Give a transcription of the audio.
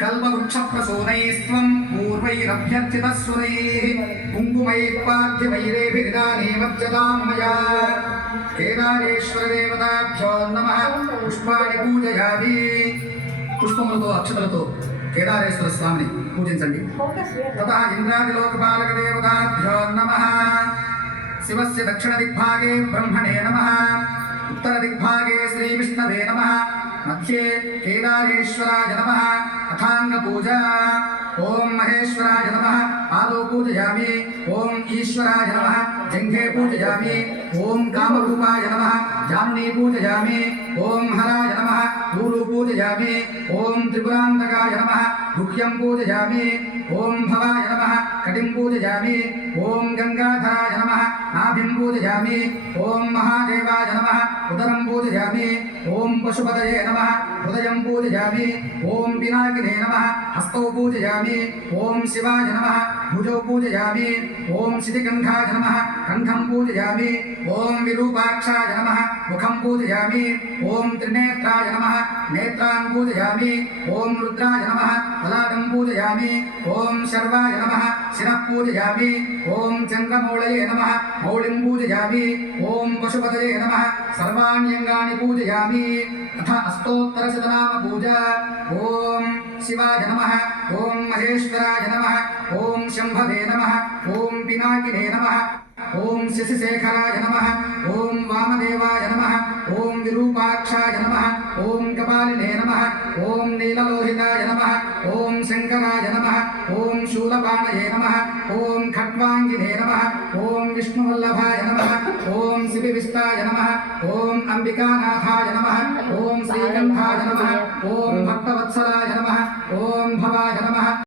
कल्पवृक्षप्रसूनैस्त्वं पूर्वैरभ्यर्चितस्वरैः कुङ्कुमैः पार्थ्यवैरेभिर्दानेवज्जतां मया केदारेश्वरदेवताभ्यो नमः पुष्पाणि पूजयामि पुष्पमुलतो अक्षतलतो केदारेश्वर स्वामिनि पूजिंचंడి ततः इंद्रादिलोकपालकदेवताभ्यो नमः शिवस्य दक्षिणदिग्भागे ब्रह्मणे नमः उत्तरदिग्भागे श्रीविष्णवे नमः मध्ये केदारेश्वराय नमः अथाङ्गपूजा ओम महेश्वराय नमः पादौ पूजयामि ओम ईश्वराय नमः जंघे पूजयामि ओम कामरूपाय नमः जाह्नवी पूजयामि ओम हराय नमः ऊरु पूजयामि ओम त्रिपुरान्तकाय नमः गुह्यं पूजयामि ओम भवाय नमः कटिं पूजयामि ओम गंगाधराय नमः नाभिं पूजयामि ओम महादेवाय नमः उदरं पूजयामि ओम पशुपतये नमः हृदयं पूजयामि ओम पिनाकिने नमः हस्तौ पूजयामि ओम शिवाय नमः भुजौ पूजयामि ओम शितिकण्ठाय नमः कण्ठं पूजयामि ओम विरूपाक्षाय नमः मुखं पूजयामि ओम त्रिनेत्राय नमः नेत्रान् पूजयामि ओम रुद्राय नमः ललाटं पूजयामि ओम शर्वाय नमः शिरः पूजयामि ओम चन्द्रमौळये नमः मौलिं पूजयामि ओम पशुपतये नमः सर्वाण्यङ्गानि पूजयामि अथ अष्टोत्तरशतनाम पूजा ओम शिवाय नमः ओम महेश्वराय नमः ओम शंभवे नमः ओम पिनाकिने नमः ओम शशिशेखराय नमः ओम वामदेवाय नमः ओम विरूपाक्षाय नमः ओम कपालिने नमः ओम नीललोहिताय नमः ओम शंकराय नमः ओम शूलपाणये नमः ओम खट्वांगिने नमः ओम विष्णुवल्लभाय नमः ओम शिवविष्टाय नमः ओम अंबिकानाथाय नमः ओम श्रीकंठाय नमः ओम भक्तवत्सलाय नमः ओम भवाय नमः।